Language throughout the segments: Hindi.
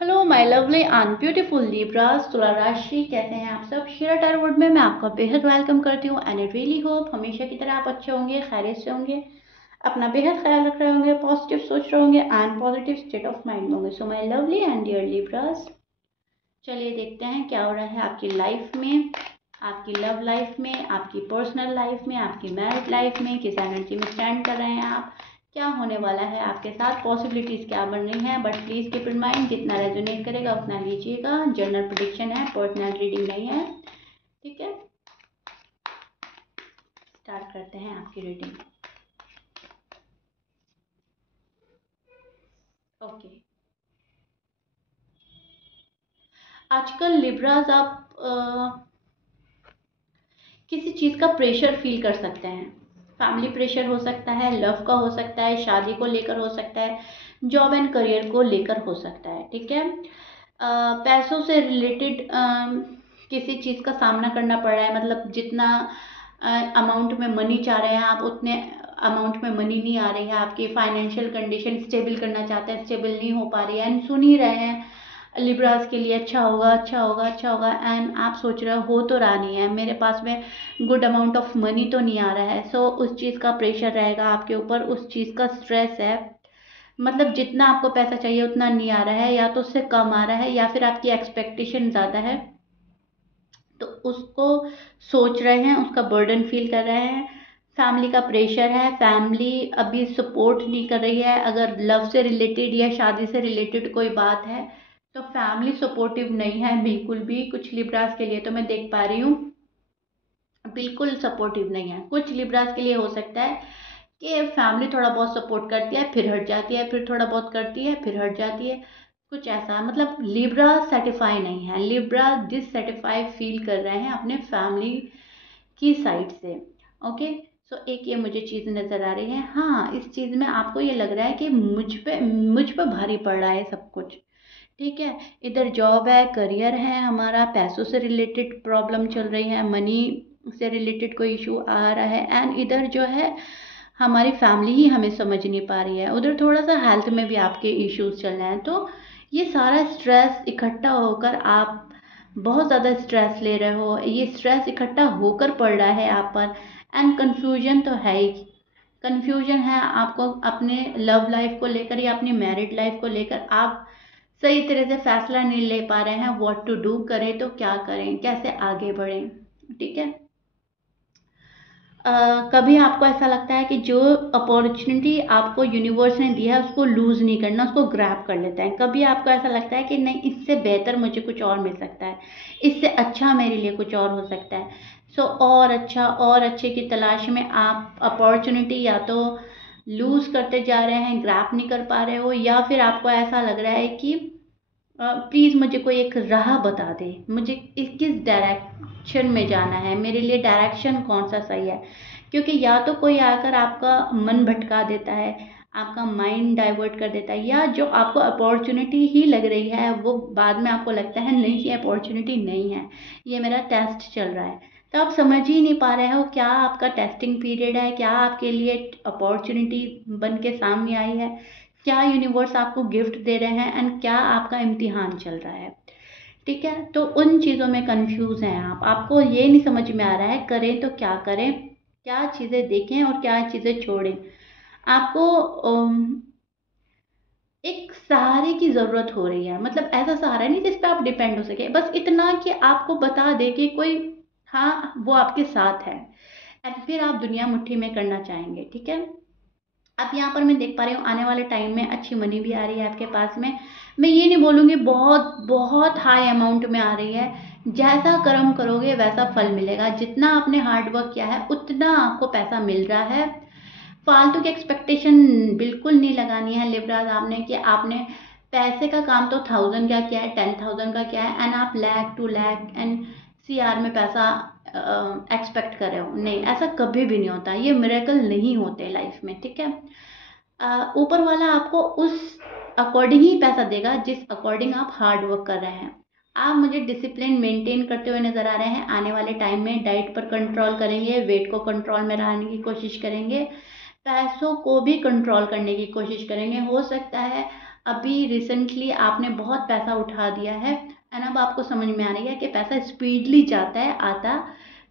Hello my lovely and beautiful Libras तुला राशि, कैसे हैं आप सब। शीरा टैरोट में मैं आपका बेहद वेलकम करती हूँ एंड आई रियली होप हमेशा की तरह आप अच्छे होंगे, खैरियत से होंगे, अपना बेहद ख्याल रख रहे होंगे, पॉजिटिव सोच रहे होंगे and positive state of mind में होंगे। So my lovely and dear Libras, चलिए देखते हैं क्या हो रहा है आपकी लाइफ में, आपकी लव लाइफ में, आपकी पर्सनल लाइफ में, आपकी मैरिड लाइफ में। किस एनर्जी में स्टैंड कर रहे हैं आप, क्या होने वाला है आपके साथ, पॉसिबिलिटीज क्या बन रही हैं। But please keep in mind, जितना रेजोनेट करेगा उतना लीजिएगा। जनरल प्रिडिक्शन है, पर्सनल रीडिंग नहीं है, ठीक है। स्टार्ट करते हैं आपकी रीडिंग। ओके, आजकल लिब्राज आप किसी चीज़ का प्रेशर फील कर सकते हैं। फैमिली प्रेशर हो सकता है, लव का हो सकता है, शादी को लेकर हो सकता है, जॉब एंड करियर को लेकर हो सकता है, ठीक है। पैसों से रिलेटेड किसी चीज़ का सामना करना पड़ रहा है, मतलब जितना अमाउंट में मनी चाह रहे हैं आप, उतने अमाउंट में मनी नहीं आ रही है। आपकी फाइनेंशियल कंडीशन स्टेबल करना चाहते हैं, स्टेबल नहीं हो पा रही है एंड सुन ही रहे हैं लिब्रास के लिए अच्छा होगा, अच्छा होगा, अच्छा होगा, एंड आप सोच रहे हो तो रहा नहीं है, मेरे पास में गुड अमाउंट ऑफ मनी तो नहीं आ रहा है। सो उस चीज़ का प्रेशर रहेगा आपके ऊपर, उस चीज़ का स्ट्रेस है। मतलब जितना आपको पैसा चाहिए उतना नहीं आ रहा है, या तो उससे कम आ रहा है, या फिर आपकी एक्सपेक्टेशन ज़्यादा है, तो उसको सोच रहे हैं, उसका बर्डन फील कर रहे हैं। फैमिली का प्रेशर है, फैमिली अभी सपोर्ट नहीं कर रही है। अगर लव से रिलेटेड या शादी से रिलेटेड कोई बात है तो फैमिली सपोर्टिव नहीं है बिल्कुल भी। कुछ लिब्रास के लिए तो मैं देख पा रही हूँ बिल्कुल सपोर्टिव नहीं है। कुछ लिब्रास के लिए हो सकता है कि फैमिली थोड़ा बहुत सपोर्ट करती है, फिर हट जाती है, फिर थोड़ा बहुत करती है, फिर हट जाती है, कुछ ऐसा। मतलब लिब्रा सेटिस्फाई नहीं है, लिब्रा डिससेटिस्फाई फील कर रहे हैं अपने फैमिली की साइड से। ओके, सो एक ये मुझे चीज़ नज़र आ रही है। हाँ, इस चीज़ में आपको ये लग रहा है कि मुझ पे भारी पड़ रहा है सब कुछ, ठीक है। इधर जॉब है, करियर है, हमारा पैसों से रिलेटेड प्रॉब्लम चल रही है, मनी से रिलेटेड कोई इशू आ रहा है, एंड इधर जो है हमारी फैमिली ही हमें समझ नहीं पा रही है। उधर थोड़ा सा हेल्थ में भी आपके इश्यूज चल रहे हैं। तो ये सारा स्ट्रेस इकट्ठा होकर आप बहुत ज़्यादा स्ट्रेस ले रहे हो, ये स्ट्रेस इकट्ठा होकर पड़ रहा है आप पर। एंड कन्फ्यूजन तो है ही, कन्फ्यूजन है आपको अपने लव लाइफ को लेकर या अपनी मैरिड लाइफ को लेकर। आप सही तरह से फैसला नहीं ले पा रहे हैं, व्हाट टू डू, करें तो क्या करें, कैसे आगे बढ़ें, ठीक है। कभी आपको ऐसा लगता है कि जो अपॉर्चुनिटी आपको यूनिवर्स ने दिया है उसको लूज़ नहीं करना, उसको ग्रैब कर लेते हैं। कभी आपको ऐसा लगता है कि नहीं, इससे बेहतर मुझे कुछ और मिल सकता है, इससे अच्छा मेरे लिए कुछ और हो सकता है। सो और अच्छा और अच्छे की तलाश में आप अपॉर्चुनिटी या तो लूज़ करते जा रहे हैं, ग्रैब नहीं कर पा रहे हो, या फिर आपको ऐसा लग रहा है कि प्लीज़ मुझे कोई एक राह बता दे, मुझे किस डायरेक्शन में जाना है, मेरे लिए डायरेक्शन कौन सा सही है। क्योंकि या तो कोई आकर आपका मन भटका देता है, आपका माइंड डाइवर्ट कर देता है, या जो आपको अपॉर्चुनिटी ही लग रही है वो बाद में आपको लगता है नहीं, ये अपॉर्चुनिटी नहीं है, ये मेरा टेस्ट चल रहा है। तो आप समझ ही नहीं पा रहे हो क्या आपका टेस्टिंग पीरियड है, क्या आपके लिए अपॉर्चुनिटी बन के सामने आई है, क्या यूनिवर्स आपको गिफ्ट दे रहे हैं, एंड क्या आपका इम्तिहान चल रहा है, ठीक है। तो उन चीज़ों में कंफ्यूज हैं आप, आपको ये नहीं समझ में आ रहा है करें तो क्या करें, क्या चीज़ें देखें और क्या चीज़ें छोड़ें। आपको एक सहारे की ज़रूरत हो रही है, मतलब ऐसा सहारा नहीं जिस पे आप डिपेंड हो सके, बस इतना कि आपको बता दे कि कोई, हाँ, वो आपके साथ है, एंड फिर आप दुनिया मुट्ठी में करना चाहेंगे, ठीक है। अब यहाँ पर मैं देख पा रही हूँ आने वाले टाइम में अच्छी मनी भी आ रही है आपके पास में। मैं ये नहीं बोलूँगी बहुत बहुत हाई अमाउंट में आ रही है, जैसा कर्म करोगे वैसा फल मिलेगा, जितना आपने हार्ड वर्क किया है उतना आपको पैसा मिल रहा है। फालतू की एक्सपेक्टेशन बिल्कुल नहीं लगानी है लिब्राज आपने, कि आपने पैसे का काम तो 1000 का किया है, 10,000 का किया है, एंड आप लाख 2 लाख एंड सीआर में पैसा एक्सपेक्ट कर रहे हो। नहीं, ऐसा कभी भी नहीं होता, ये मिरेकल नहीं होते लाइफ में, ठीक है। ऊपर वाला आपको उस अकॉर्डिंग ही पैसा देगा जिस अकॉर्डिंग आप हार्ड वर्क कर रहे हैं। आप मुझे डिसिप्लिन मेंटेन करते हुए नजर आ रहे हैं। आने वाले टाइम में डाइट पर कंट्रोल करेंगे, वेट को कंट्रोल में रहने की कोशिश करेंगे, पैसों को भी कंट्रोल करने की कोशिश करेंगे। हो सकता है अभी रिसेंटली आपने बहुत पैसा उठा दिया है एंड अब आपको समझ में आ रही है कि पैसा स्पीडली जाता है, आता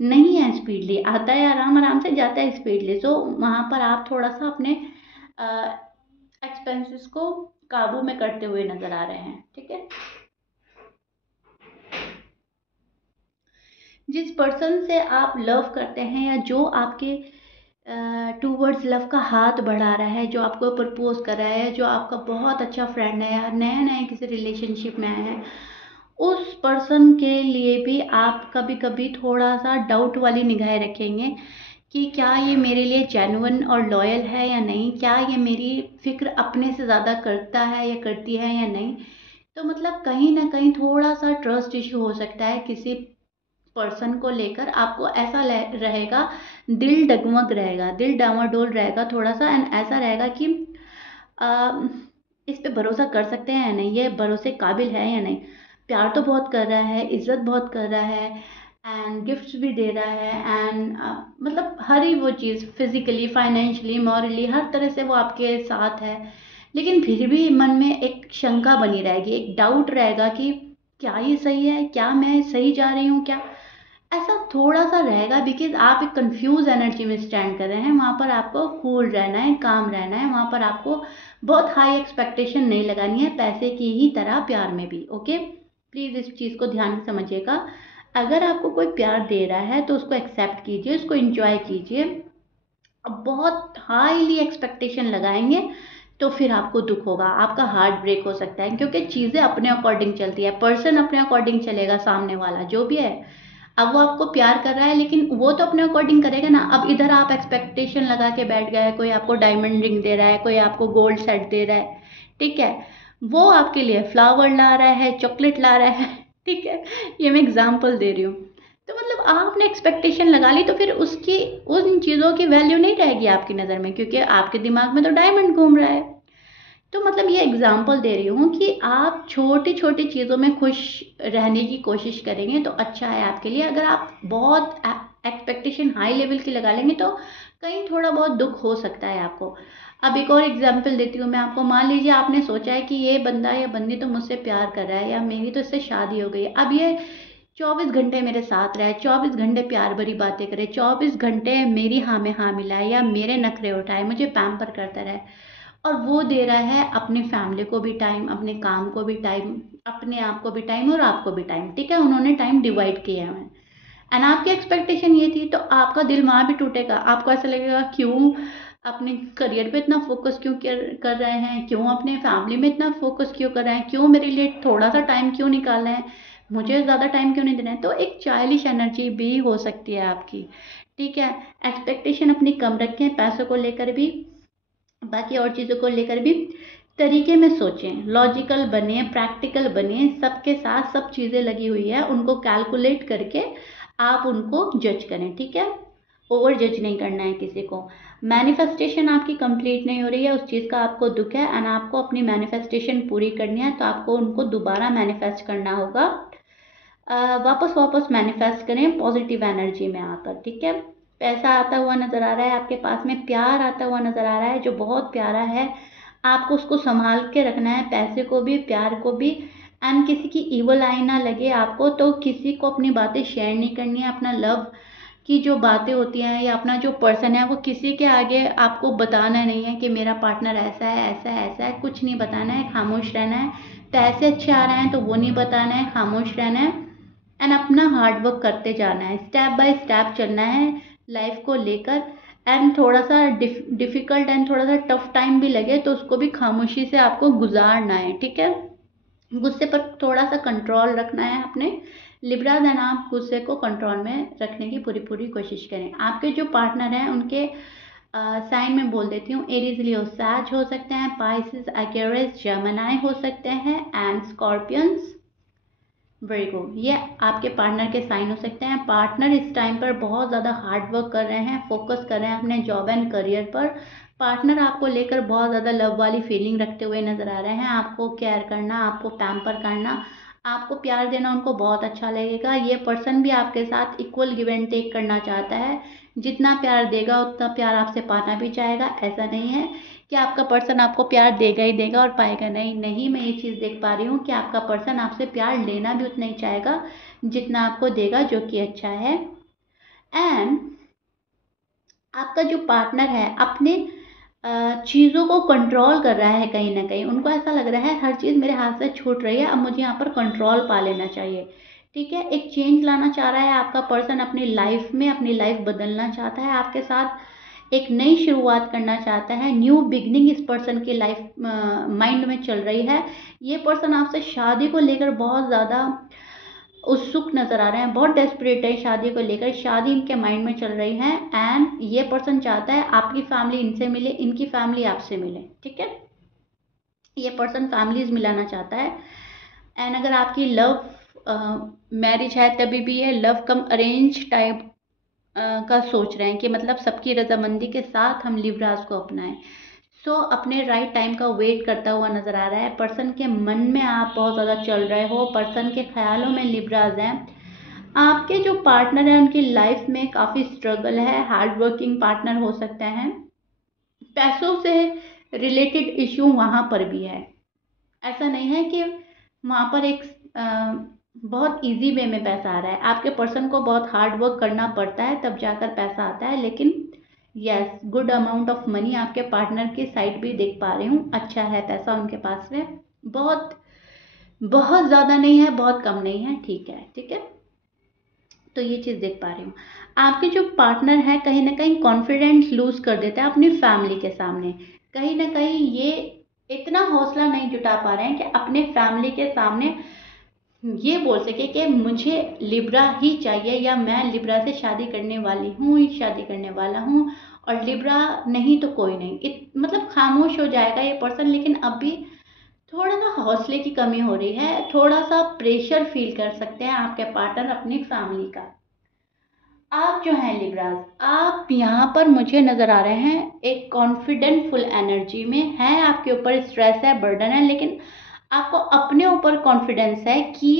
नहीं है स्पीडली, आता है आराम आराम से, जाता है स्पीडली। सो वहाँ पर आप थोड़ा सा अपने एक्सपेंसेस को काबू में करते हुए नजर आ रहे हैं, ठीक है। जिस पर्सन से आप लव करते हैं या जो आपके टूवर्ड्स लव का हाथ बढ़ा रहा है, जो आपको प्रपोज कर रहा है, जो आपका बहुत अच्छा फ्रेंड है या नया नया किसी रिलेशनशिप में आया है, उस पर्सन के लिए भी आप कभी कभी थोड़ा सा डाउट वाली निगाहें रखेंगे कि क्या ये मेरे लिए जेन्युइन और लॉयल है या नहीं, क्या ये मेरी फिक्र अपने से ज़्यादा करता है या करती है या नहीं। तो मतलब कहीं ना कहीं थोड़ा सा ट्रस्ट इशू हो सकता है किसी पर्सन को लेकर। आपको ऐसा रहेगा, दिल डगमग रहेगा, दिल डामाडोल रहेगा थोड़ा सा, एंड ऐसा रहेगा कि आ, इस पे भरोसा कर सकते हैं या नहीं, ये भरोसे काबिल है या नहीं। प्यार तो बहुत कर रहा है, इज्जत बहुत कर रहा है एंड गिफ्ट्स भी दे रहा है एंड मतलब हर ही वो चीज़ फिजिकली, फाइनेंशियली, मॉरली, हर तरह से वो आपके साथ है। लेकिन फिर भी मन में एक शंका बनी रहेगी, एक डाउट रहेगा कि क्या ये सही है, क्या मैं सही जा रही हूँ क्या, ऐसा थोड़ा सा रहेगा। बिकॉज आप एक कंफ्यूज एनर्जी में स्टैंड कर रहे हैं। वहाँ पर आपको कूल रहना है, काम रहना है। वहाँ पर आपको बहुत हाई एक्सपेक्टेशन नहीं लगानी है, पैसे की ही तरह प्यार में भी। ओके, प्लीज़ इस चीज़ को ध्यान से समझिएगा। अगर आपको कोई प्यार दे रहा है तो उसको एक्सेप्ट कीजिए, उसको इंजॉय कीजिए। अब बहुत हाईली एक्सपेक्टेशन लगाएंगे तो फिर आपको दुख होगा, आपका हार्ट ब्रेक हो सकता है, क्योंकि चीज़ें अपने अकॉर्डिंग चलती है, पर्सन अपने अकॉर्डिंग चलेगा, सामने वाला जो भी है। अब वो आपको प्यार कर रहा है लेकिन वो तो अपने अकॉर्डिंग करेगा ना। अब इधर आप एक्सपेक्टेशन लगा के बैठ गए, कोई आपको डायमंड रिंग दे रहा है, कोई आपको गोल्ड सेट दे रहा है, ठीक है, वो आपके लिए फ्लावर ला रहा है, चॉकलेट ला रहा है, ठीक है, ये मैं एग्जाम्पल दे रही हूँ। तो मतलब आपने एक्सपेक्टेशन लगा ली तो फिर उसकी, उन चीज़ों की वैल्यू नहीं रहेगी आपकी नज़र में, क्योंकि आपके दिमाग में तो डायमंड घूम रहा है। तो मतलब ये एग्जाम्पल दे रही हूँ कि आप छोटी छोटी चीज़ों में खुश रहने की कोशिश करेंगे तो अच्छा है आपके लिए। अगर आप बहुत एक्सपेक्टेशन हाई लेवल की लगा लेंगे तो कहीं थोड़ा बहुत दुख हो सकता है आपको। अब एक और एग्जाम्पल देती हूँ मैं आपको। मान लीजिए आपने सोचा है कि ये बंदा या बंदी तो मुझसे प्यार कर रहा है या मेरी तो इससे शादी हो गई है। अब ये 24 घंटे मेरे साथ रहे, 24 घंटे प्यार भरी बातें करे, 24 घंटे मेरी हाँ में हाँ मिलाए या मेरे नखरे उठाए, मुझे पैम्पर करता रहे, और वो दे रहा है अपनी फैमिली को भी टाइम, अपने काम को भी टाइम, अपने आप को भी टाइम और आपको भी टाइम, ठीक है, उन्होंने टाइम डिवाइड किया है। एंड आपकी एक्सपेक्टेशन ये थी तो आपका दिल वहाँ भी टूटेगा। आपको ऐसा लगेगा क्यों अपने करियर पे इतना फोकस क्यों कर रहे हैं, क्यों अपने फैमिली में इतना फोकस क्यों कर रहे हैं, क्यों मेरे लिए थोड़ा सा टाइम क्यों निकाल रहे हैं, मुझे ज़्यादा टाइम क्यों नहीं दे रहे हैं। तो एक चाइल्डिश एनर्जी भी हो सकती है आपकी, ठीक है। एक्सपेक्टेशन अपनी कम रखें, पैसों को लेकर भी, बाकी और चीज़ों को लेकर भी तरीके में सोचें, लॉजिकल बने, प्रैक्टिकल बने। सबके साथ सब चीज़ें लगी हुई है, उनको कैलकुलेट करके आप उनको जज करें, ठीक है। ओवर जज नहीं करना है किसी को। मैनिफेस्टेशन आपकी कंप्लीट नहीं हो रही है, उस चीज़ का आपको दुख है एंड आपको अपनी मैनिफेस्टेशन पूरी करनी है, तो आपको उनको दोबारा मैनिफेस्ट करना होगा। वापस वापस मैनिफेस्ट करें पॉजिटिव एनर्जी में आकर, ठीक है। पैसा आता हुआ नज़र आ रहा है आपके पास में, प्यार आता हुआ नज़र आ रहा है जो बहुत प्यारा है। आपको उसको संभाल के रखना है, पैसे को भी, प्यार को भी। एंड किसी की ईवल आई ना लगे आपको, तो किसी को अपनी बातें शेयर नहीं करनी है। अपना लव की जो बातें होती हैं या अपना जो पर्सन है वो किसी के आगे आपको बताना नहीं है कि मेरा पार्टनर ऐसा है, ऐसा है, ऐसा है, कुछ नहीं बताना है, खामोश रहना है। पैसे अच्छे आ रहे हैं तो वो नहीं बताना है, खामोश रहना है एंड अपना हार्ड वर्क करते जाना है, स्टेप बाय स्टेप चलना है लाइफ को लेकर। एंड थोड़ा सा डिफिकल्ट एंड थोड़ा सा टफ टाइम भी लगे तो उसको भी खामोशी से आपको गुजारना है, ठीक है। गुस्से पर थोड़ा सा कंट्रोल रखना है अपने लिब्रा, देन आप गुस्से को कंट्रोल में रखने की पूरी पूरी कोशिश करें। आपके जो पार्टनर हैं उनके साइन में बोल देती हूँ, एरीज लियो सैज हो सकते हैं, पाइसिस एक्वेरियस जेमिनी हो सकते हैं एंड स्कॉर्पियंस वर्गो, ये आपके पार्टनर के साइन हो सकते हैं। पार्टनर इस टाइम पर बहुत ज़्यादा हार्ड वर्क कर रहे हैं, फोकस कर रहे हैं अपने जॉब एंड करियर पर। पार्टनर आपको लेकर बहुत ज़्यादा लव वाली फीलिंग रखते हुए नजर आ रहे हैं। आपको केयर करना, आपको पैम्पर करना, आपको प्यार देना उनको बहुत अच्छा लगेगा। ये पर्सन भी आपके साथ इक्वल गिव एंड टेक करना चाहता है। जितना प्यार देगा उतना प्यार आपसे पाना भी चाहेगा। ऐसा नहीं है कि आपका पर्सन आपको प्यार देगा ही देगा और पाएगा नहीं। नहीं, मैं ये चीज़ देख पा रही हूँ कि आपका पर्सन आपसे प्यार लेना भी उतना ही चाहेगा जितना आपको देगा, जो कि अच्छा है। एंड आपका जो पार्टनर है अपने चीज़ों को कंट्रोल कर रहा है कहीं ना कहीं। उनको ऐसा लग रहा है हर चीज़ मेरे हाथ से छूट रही है, अब मुझे यहाँ पर कंट्रोल पा लेना चाहिए। ठीक है, एक चेंज लाना चाह रहा है आपका पर्सन अपनी लाइफ में, अपनी लाइफ बदलना चाहता है आपके साथ, एक नई शुरुआत करना चाहता है। न्यू बिगनिंग इस पर्सन की लाइफ माइंड में चल रही है। ये पर्सन आपसे शादी को लेकर बहुत ज़्यादा उत्सुक नजर आ रहे हैं, बहुत डेस्परेट है शादी को लेकर, शादी इनके माइंड में चल रही है। एंड ये पर्सन चाहता है आपकी फैमिली इनसे मिले, इनकी फैमिली आपसे मिले। ठीक है, ये पर्सन फैमिलीज मिलाना चाहता है। एंड अगर आपकी लव मैरिज है तभी भी ये लव कम अरेंज टाइप का सोच रहे हैं कि मतलब सबकी रजामंदी के साथ हम लिब्रास को अपनाएं। सो अपने राइट टाइम का वेट करता हुआ नजर आ रहा है। पर्सन के मन में आप बहुत ज़्यादा चल रहे हो, पर्सन के ख्यालों में लिब्रास हैं। आपके जो पार्टनर हैं उनकी लाइफ में काफ़ी स्ट्रगल है, हार्ड वर्किंग पार्टनर हो सकते हैं। पैसों से रिलेटेड इश्यू वहाँ पर भी है। ऐसा नहीं है कि वहाँ पर एक बहुत इजी वे में पैसा आ रहा है। आपके पर्सन को बहुत हार्ड वर्क करना पड़ता है तब जाकर पैसा आता है, लेकिन yes, good amount of money आपके पार्टनर की साइड भी देख पा रही हूँ। अच्छा है पैसा उनके पास में, बहुत बहुत ज़्यादा नहीं है, बहुत कम नहीं है, ठीक है। ठीक है, तो ये चीज़ देख पा रही हूँ। आपके जो पार्टनर है कहीं ना कहीं कॉन्फिडेंस लूज कर देता है अपनी फैमिली के सामने। कहीं ना कहीं ये इतना हौसला नहीं जुटा पा रहे हैं कि अपने फैमिली के सामने ये बोल सके कि मुझे लिब्रा ही चाहिए, या मैं लिब्रा से शादी करने वाली हूँ, शादी करने वाला हूँ, और लिब्रा नहीं तो कोई नहीं। मतलब खामोश हो जाएगा ये पर्सन। लेकिन अभी थोड़ा सा हौसले की कमी हो रही है, थोड़ा सा प्रेशर फील कर सकते हैं आपके पार्टनर अपनी फैमिली का। आप जो हैं लिब्रास, आप यहाँ पर मुझे नज़र आ रहे हैं एक कॉन्फिडेंट फुल एनर्जी में है। आपके ऊपर स्ट्रेस है, बर्डन है, लेकिन आपको अपने ऊपर कॉन्फिडेंस है कि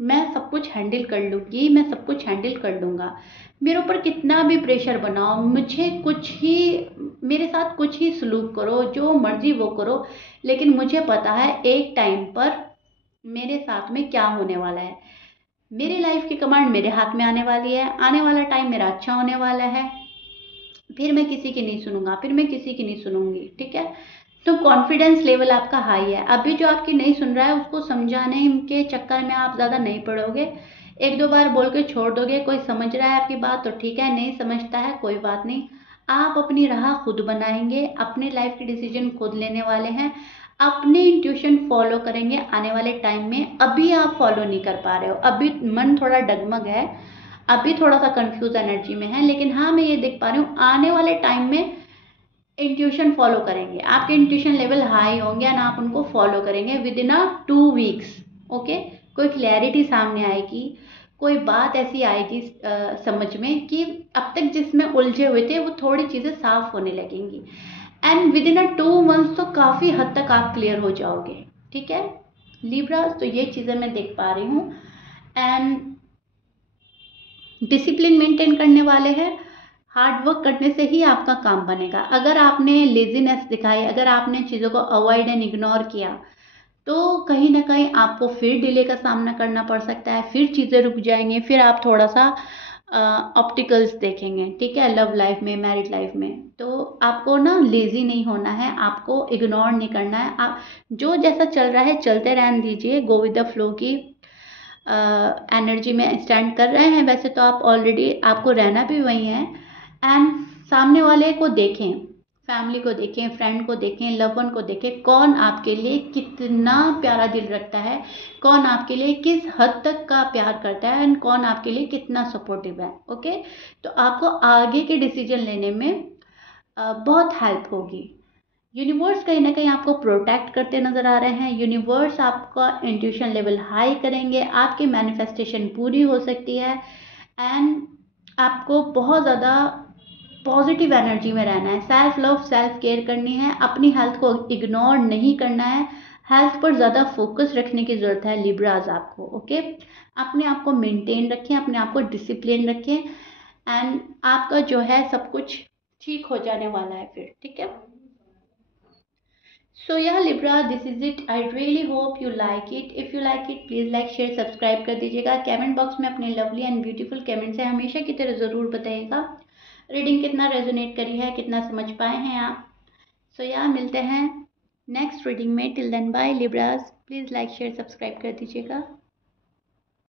मैं सब कुछ हैंडल कर लूँगी, मैं सब कुछ हैंडल कर लूँगा। मेरे ऊपर कितना भी प्रेशर बनाओ, मुझे कुछ ही, मेरे साथ कुछ ही सलूक करो, जो मर्जी वो करो, लेकिन मुझे पता है एक टाइम पर मेरे साथ में क्या होने वाला है। मेरी लाइफ की कमांड मेरे हाथ में आने वाली है, आने वाला टाइम मेरा अच्छा होने वाला है, फिर मैं किसी की नहीं सुनूंगा, फिर मैं किसी की नहीं सुनूंगी। ठीक है, तो कॉन्फिडेंस लेवल आपका हाई है। अभी जो आपकी नहीं सुन रहा है उसको समझाने के चक्कर में आप ज़्यादा नहीं पड़ोगे, एक दो बार बोल के छोड़ दोगे। कोई समझ रहा है आपकी बात तो ठीक है, नहीं समझता है कोई बात नहीं। आप अपनी राह खुद बनाएंगे, अपने लाइफ के डिसीजन खुद लेने वाले हैं, अपने इंट्यूशन फॉलो करेंगे आने वाले टाइम में। अभी आप फॉलो नहीं कर पा रहे हो, अभी मन थोड़ा डगमग है, अभी थोड़ा सा कंफ्यूज एनर्जी में है। लेकिन हाँ, मैं ये देख पा रही हूँ आने वाले टाइम में इंट्यूशन फॉलो करेंगे, आपके इंट्यूशन लेवल हाई होंगे एंड आप उनको फॉलो करेंगे with in a 2 weeks. Okay, कोई क्लैरिटी सामने आएगी, कोई बात ऐसी आएगी समझ में कि अब तक जिसमें उलझे हुए थे वो थोड़ी चीज़ें साफ होने लगेंगी। And with in a 2 months तो काफ़ी हद तक आप क्लियर हो जाओगे। ठीक है लिब्रा, तो ये चीज़ें मैं देख पा रही हूँ। एंड डिसिप्लिन मेंटेन करने वाले हैं, हार्ड वर्क करने से ही आपका काम बनेगा। अगर आपने लेजीनेस दिखाई, अगर आपने चीज़ों को अवॉइड एंड इग्नोर किया, तो कहीं ना कहीं आपको फिर डिले का सामना करना पड़ सकता है, फिर चीज़ें रुक जाएंगी, फिर आप थोड़ा सा ऑप्टिकल्स देखेंगे। ठीक है, लव लाइफ में, मैरिड लाइफ में। तो आपको ना लेजी नहीं होना है, आपको इग्नोर नहीं करना है। आप जो जैसा चल रहा है चलते रहने दीजिए, गो विद द फ्लो की एनर्जी में स्टैंड कर रहे हैं। वैसे तो आप ऑलरेडी, आपको रहना भी वही है। एंड सामने वाले को देखें, फैमिली को देखें, फ्रेंड को देखें, लव वन को देखें, कौन आपके लिए कितना प्यारा दिल रखता है, कौन आपके लिए किस हद तक का प्यार करता है, एंड कौन आपके लिए कितना सपोर्टिव है। ओके, तो आपको आगे के डिसीजन लेने में बहुत हेल्प होगी। यूनिवर्स कहीं ना कहीं आपको प्रोटेक्ट करते नजर आ रहे हैं। यूनिवर्स आपका इंट्यूशन लेवल हाई करेंगे, आपकी मैनिफेस्टेशन पूरी हो सकती है। एंड आपको बहुत ज़्यादा पॉजिटिव एनर्जी में रहना है, सेल्फ लव, सेल्फ केयर करनी है, अपनी हेल्थ को इग्नोर नहीं करना है, हेल्थ पर ज़्यादा फोकस रखने की ज़रूरत है लिब्राज आपको। ओके, अपने आप को मेंटेन रखें, अपने आप को डिसिप्लिन रखें, एंड आपका जो है सब कुछ ठीक हो जाने वाला है फिर। ठीक है, सो या Libra, this is it. I really hope you like it. If you like it please like share subscribe कर दीजिएगा। कमेंट बॉक्स में अपने लवली एंड ब्यूटीफुल कमेंट्स है हमेशा की तरह ज़रूर बताइएगा रीडिंग कितना रेजोनेट करी है, कितना समझ पाए हैं आप। सो या मिलते हैं नेक्स्ट रीडिंग में। Till then bye Libras, please like share subscribe कर दीजिएगा।